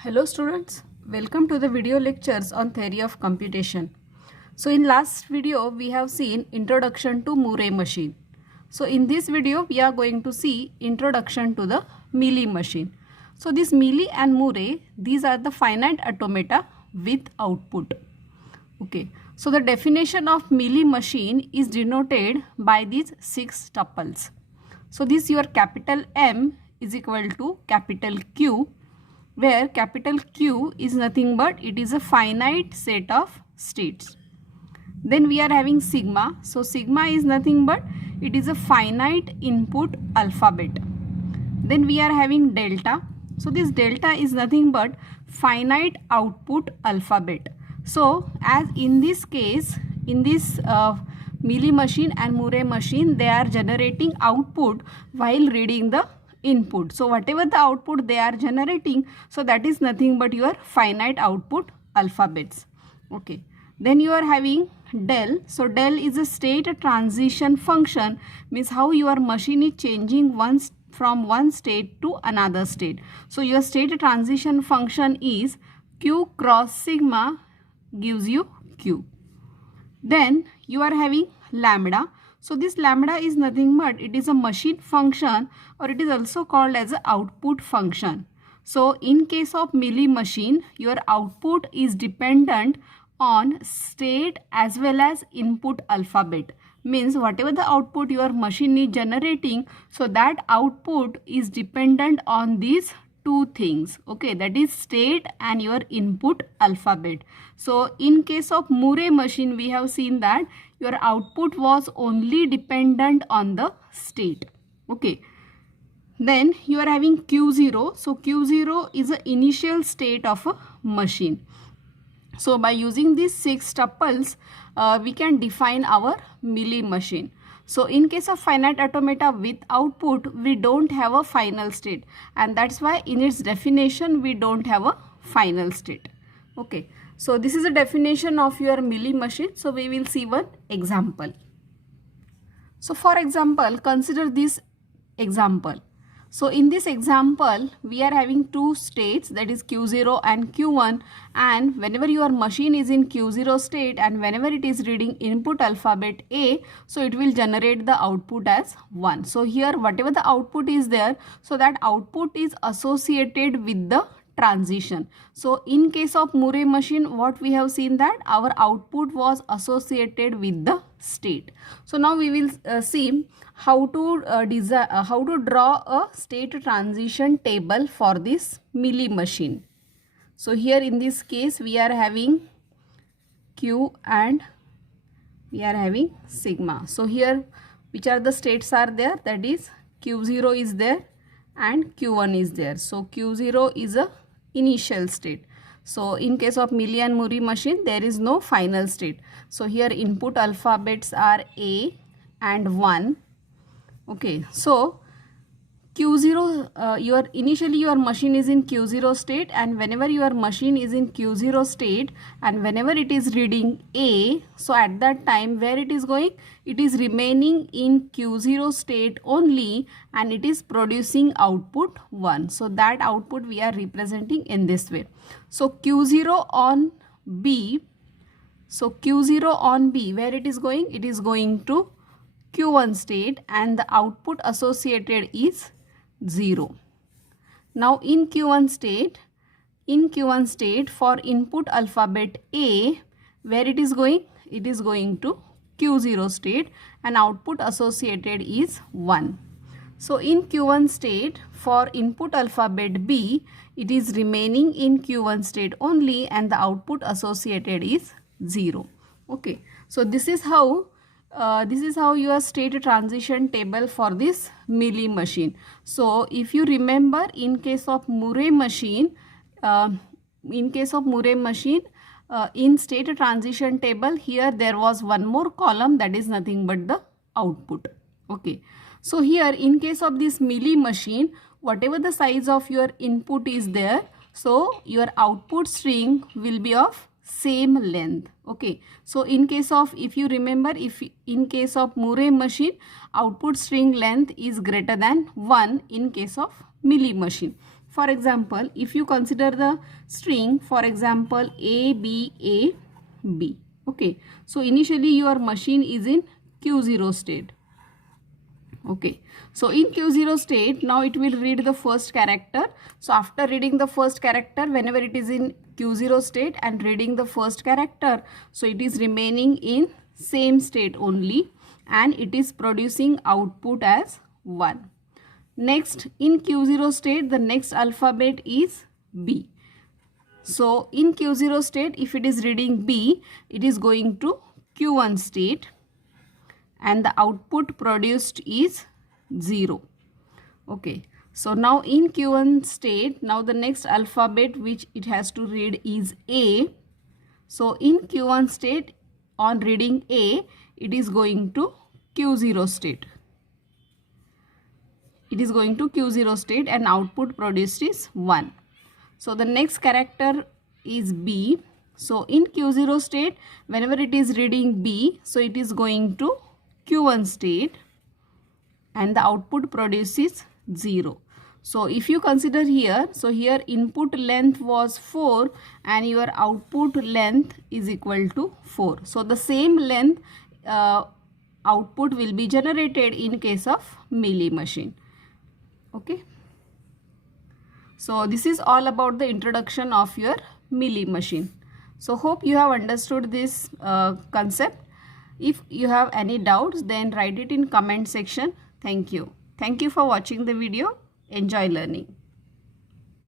Hello students, welcome to the video lectures on theory of computation. So in last video we have seen introduction to Murray machine. So in this video we are going to see introduction to the Mealy machine. So this Mealy and Murray, these are the finite automata with output. Okay, so the definition of Mealy machine is denoted by these 6 tuples. So this your capital M is equal to capital Q, where capital Q is nothing but it is a finite set of states. Then we are having sigma. So sigma is nothing but it is a finite input alphabet. Then we are having delta. So this delta is nothing but finite output alphabet. So as in this case, in this Mealy machine and Murray machine, they are generating output while reading the input. So whatever the output they are generating, so that is nothing but your finite output alphabets. Okay, then you are having del. So del is a state transition function, means how your machine is changing from one state to another state. So your state transition function is q cross sigma gives you q. Then you are having lambda. So this lambda is nothing but it is a machine function, or it is also called as an output function. So in case of Mealy machine, your output is dependent on state as well as input alphabet. Means whatever the output your machine is generating, so that output is dependent on these two things. Okay, that is state and your input alphabet. So in case of Murray machine, we have seen that your output was only dependent on the state. Okay, then you are having Q0. So Q0 is the initial state of a machine. So by using these 6 tuples, we can define our Mealy machine. So in case of finite automata with output, we don't have a final state, and that's why in its definition we don't have a final state. Okay, so this is a definition of your Mealy machine. So we will see one example. So for example, consider this example. So in this example, we are having two states, that is Q0 and Q1, and whenever your machine is in Q0 state and whenever it is reading input alphabet A, so it will generate the output as 1. So here whatever the output is there, so that output is associated with the transition. So in case of Murray machine, what we have seen that our output was associated with the state. So now we will see how to draw a state transition table for this Mealy machine. So here in this case we are having Q and we are having sigma. So here which are the states are there, that is Q0 is there and Q1 is there. So Q0 is a initial state. So in case of Mealy and Murray machine, there is no final state. So here input alphabets are A and 1. Okay, so Q0, initially your machine is in Q0 state, and whenever your machine is in Q0 state and whenever it is reading A, so at that time where it is going, it is remaining in Q0 state only and it is producing output 1. So that output we are representing in this way. So Q0 on B, so Q0 on B, where it is going? It is going to Q1 state and the output associated is 0. Now in Q1 state for input alphabet A, where it is going? It is going to Q0 state and output associated is 1. So in Q1 state for input alphabet B, it is remaining in Q1 state only and the output associated is 0. Okay, so this is how your state transition table for this Mealy machine. So if you remember, in case of Murray machine, in state transition table, here there was one more column, that is nothing but the output. Okay, so here in case of this Mealy machine, whatever the size of your input is there, so your output string will be of same length. Okay, so in case of, if you remember, if in case of Murray machine, output string length is greater than 1 in case of Mealy machine. For example, if you consider the string, for example, A, B, A, B. Okay, so initially your machine is in Q0 state. Okay, so in Q0 state, now it will read the first character. So after reading the first character, whenever it is in Q0 state and reading the first character, so it is remaining in same state only and it is producing output as 1. Next, in Q0 state, the next alphabet is B. So in Q0 state, if it is reading B, it is going to Q1 state and the output produced is 0. Okay, so now in Q1 state, now the next alphabet which it has to read is A. So in Q1 state, on reading A, it is going to Q0 state. It is going to Q0 state and output produced is 1. So the next character is B. So in Q0 state, whenever it is reading B, so it is going to Q1 state and the output produces 0. So if you consider here, so here input length was 4 and your output length is equal to 4. So the same length output will be generated in case of Mealy machine. Okay. So this is all about the introduction of your Mealy machine. So hope you have understood this concept. If you have any doubts, then write it in comment section. Thank you. Thank you for watching the video. Enjoy learning.